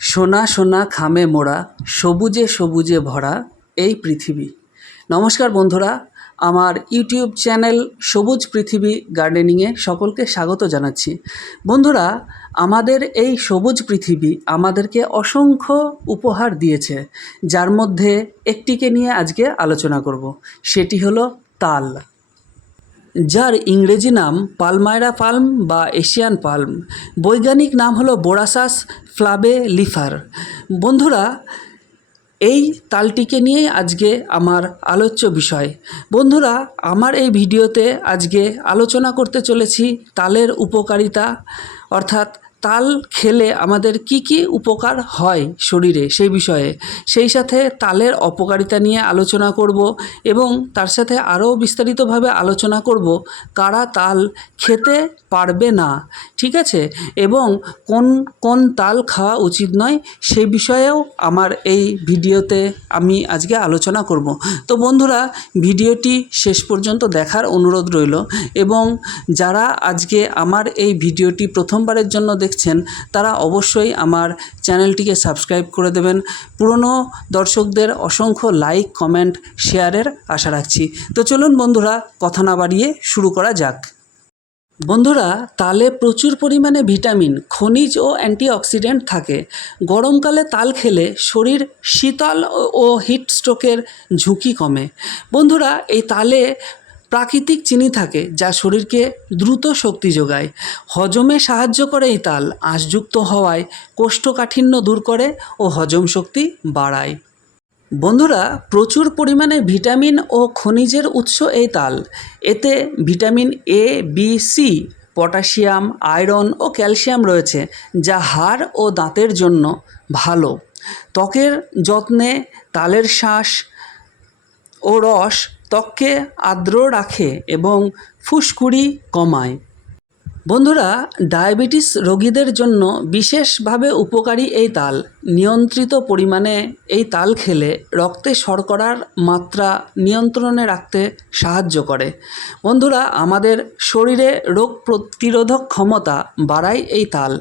সোনা সোনা খামে মোড়া, সবুজে সবুজে ভরা এই পৃথিবী। নমস্কার বন্ধুরা, আমার ইউটিউব চ্যানেল সবুজ পৃথিবী গার্ডেনিংয়ে সকলকে স্বাগত জানাচ্ছি। বন্ধুরা, আমাদের এই সবুজ পৃথিবী আমাদেরকে অসংখ্য উপহার দিয়েছে, যার মধ্যে একটিকে নিয়ে আজকে আলোচনা করব। সেটি হলো তাল, যার ইংরেজি নাম পালমাইরা পাল্ম বা এশিয়ান পাল্ম। বৈজ্ঞানিক নাম হলো বোরাসাস ফ্লাবেলিফার। বন্ধুরা, এই তালটিকে নিয়েই আজকে আমার আলোচ্য বিষয়। বন্ধুরা, আমার এই ভিডিওতে আজকে আলোচনা করতে চলেছি তালের উপকারিতা, অর্থাৎ তাল খেলে আমাদের কি কি উপকার হয় শরীরে সেই বিষয়ে। সেই সাথে তালের অপকারিতা নিয়ে আলোচনা করব এবং তার সাথে আরও বিস্তারিতভাবে আলোচনা করব কারা তাল খেতে পারবে না, ঠিক আছে, এবং কোন কোন তাল খাওয়া উচিত নয় সেই বিষয়েও আমার এই ভিডিওতে আমি আজকে আলোচনা করব। তো বন্ধুরা, ভিডিওটি শেষ পর্যন্ত দেখার অনুরোধ রইল এবং যারা আজকে আমার এই ভিডিওটি প্রথমবারের জন্য দেখছেন তারা অবশ্যই আমার চ্যানেলটিকে সাবস্ক্রাইব করে দেবেন। পুরনো দর্শকদের অসংখ্য লাইক, কমেন্ট, শেয়ারের আশা রাখছি। তো চলুন বন্ধুরা, কথা না বাড়িয়ে শুরু করা যাক। বন্ধুরা, তালে প্রচুর পরিমাণে ভিটামিন, খনিজ ও অ্যান্টিঅক্সিডেন্ট থাকে। গরমকালে তাল খেলে শরীর শীতল ও হিট স্ট্রোকের ঝুঁকি কমে। বন্ধুরা, এই তালে প্রাকৃতিক চিনি থাকে যা শরীরকে দ্রুত শক্তি যোগায়। হজমে সাহায্য করে এই তাল, আঁশযুক্ত হওয়ায় কোষ্ঠকাঠিন্য দূর করে ও হজম শক্তি বাড়ায়। বন্ধুরা, প্রচুর পরিমাণে ভিটামিন ও খনিজের উৎস এই তাল। এতে vitamin A, B, C, potassium, iron ও ক্যালসিয়াম রয়েছে, যা হাড় ও দাঁতের জন্য ভালো। ত্বকের যত্নে তালের শাঁস ও রস ত্বককে আর্দ্র রাখে এবং ফুসকুড়ি কমায়। বন্ধুরা, ডায়াবেটিস রোগীদের জন্য বিশেষভাবে উপকারী এই তাল। নিয়ন্ত্রিত পরিমাণে এই তাল খেলে রক্তে শর্করার মাত্রা নিয়ন্ত্রণে রাখতে সাহায্য করে। বন্ধুরা, আমাদের শরীরে রোগ প্রতিরোধক ক্ষমতা বাড়ায় এই তাল।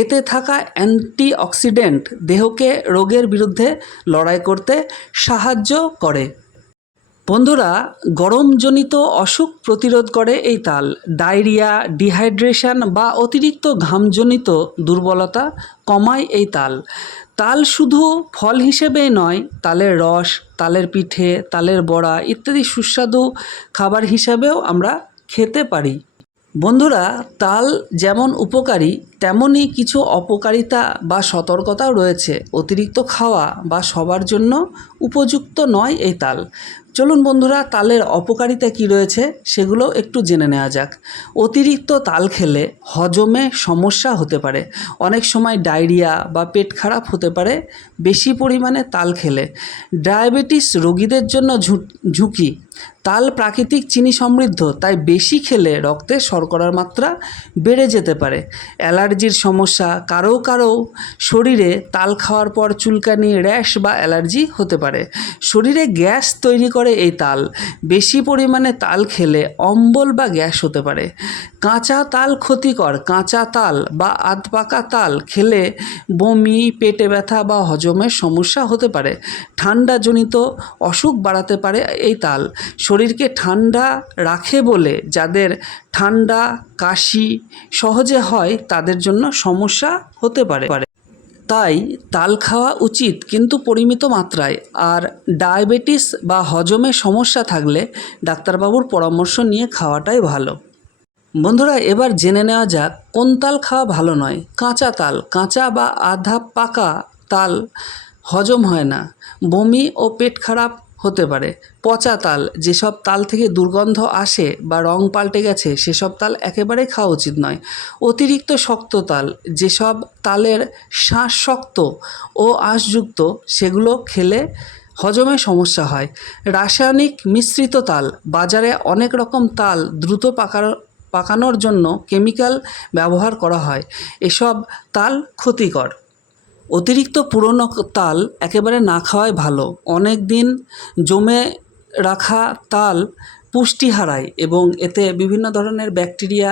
এতে থাকা অ্যান্টিঅক্সিডেন্ট দেহকে রোগের বিরুদ্ধে লড়াই করতে সাহায্য করে। বন্ধুরা, গরমজনিত অসুখ প্রতিরোধ করে এই তাল। ডায়রিয়া, ডিহাইড্রেশন বা অতিরিক্ত ঘামজনিত দুর্বলতা কমায় এই তাল। তাল শুধু ফল হিসেবেই নয়, তালের রস, তালের পিঠে, তালের বড়া ইত্যাদি সুস্বাদু খাবার হিসাবেও আমরা খেতে পারি। বন্ধুরা, তাল যেমন উপকারী তেমনই কিছু অপকারিতা বা সতর্কতাও রয়েছে। অতিরিক্ত খাওয়া বা সবার জন্য উপযুক্ত নয় এই তাল। চলুন বন্ধুরা, তালের অপকারিতা কি রয়েছে সেগুলো একটু জেনে নেওয়া যাক। অতিরিক্ত তাল খেলে হজমে সমস্যা হতে পারে। অনেক সময় ডায়রিয়া বা পেট খারাপ হতে পারে বেশি পরিমাণে তাল খেলে। ডায়াবেটিস রোগীদের জন্য ঝুঁকি। তাল প্রাকৃতিক চিনি সমৃদ্ধ, তাই বেশি খেলে রক্তে শর্করার মাত্রা বেড়ে যেতে পারে। অ্যালার্জির সমস্যা, কারো কারো শরীরে তাল খাওয়ার পর চুলকানি, র্যাশ বা অ্যালার্জি হতে পারে। শরীরে গ্যাস তৈরি করে এই তাল। বেশি পরিমাণে তাল খেলে অম্বল বা গ্যাস হতে পারে। কাঁচা তাল ক্ষতিকর। কাঁচা তাল বা আধপাকা তাল খেলে বমি, পেটে ব্যথা বা হজমের সমস্যা হতে পারে। ঠান্ডাজনিত অসুখ বাড়াতে পারে এই তাল। শরীরকে ঠান্ডা রাখে বলে যাদের ঠান্ডা, কাশি সহজে হয় তাদের জন্য সমস্যা হতে পারে। তাই তাল খাওয়া উচিত, কিন্তু পরিমিত মাত্রায়। আর ডায়াবেটিস বা হজমে সমস্যা থাকলে ডাক্তারবাবুর পরামর্শ নিয়ে খাওয়াটাই ভালো। বন্ধুরা, এবার জেনে নেওয়া যাক কোন তাল খাওয়া ভালো নয়। কাঁচা তাল। কাঁচা বা আধা পাকা তাল হজম হয় না, বমি ও পেট খারাপ হতে পারে। পচা তাল। যেসব তাল থেকে দুর্গন্ধ আসে বা রং পাল্টে গেছে সেসব তাল একেবারেই খাওয়া উচিত নয়। অতিরিক্ত শক্ত তাল। যেসব তালের শাঁস শক্ত ও আঁশযুক্ত সেগুলো খেলে হজমে সমস্যা হয়। রাসায়নিক মিশ্রিত তাল। বাজারে অনেক রকম তাল দ্রুত পাকানোর জন্য কেমিক্যাল ব্যবহার করা হয়। এসব তাল ক্ষতিকর। অতিরিক্ত পুরনো তাল একেবারে না খাওয়াই ভালো। অনেক দিন জমে রাখা তাল পুষ্টি হারায় এবং এতে বিভিন্ন ধরনের ব্যাকটেরিয়া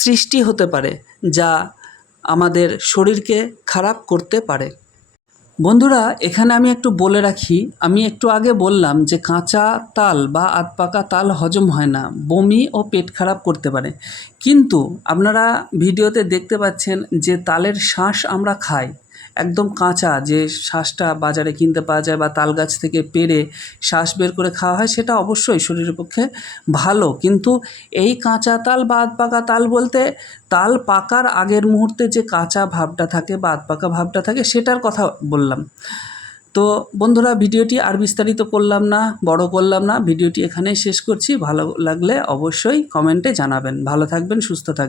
সৃষ্টি হতে পারে, যা আমাদের শরীরকে খারাপ করতে পারে। বন্ধুরা, এখানে আমি একটু বলে রাখি, আমি একটু আগে বললাম যে কাঁচা তাল বা আধপাকা তাল হজম হয় না, বমি ও পেট খারাপ করতে পারে। কিন্তু আপনারা ভিডিওতে দেখতে পাচ্ছেন যে তালের শাঁস আমরা খাই, একদম কাঁচা যে শাঁসটা বাজারে কিনতে পাওয়া যায় বা তাল গাছ থেকে পেড়ে শাঁস বের করে খাওয়া হয়, সেটা অবশ্যই শরীরের পক্ষে ভালো। কিন্তু এই কাঁচা তাল বা আধপাকা তাল বলতে তাল পাকার আগের মুহূর্তে যে কাঁচা ভাবটা থাকে বা আধপাকা ভাবটা থাকে, সেটার কথা বললাম। তো বন্ধুরা, ভিডিওটি আর বিস্তারিত করলাম না, বড় করলাম না, ভিডিওটি এখানেই শেষ করছি। ভালো লাগলে অবশ্যই কমেন্টে জানাবেন। ভালো থাকবেন, সুস্থ থাকবেন।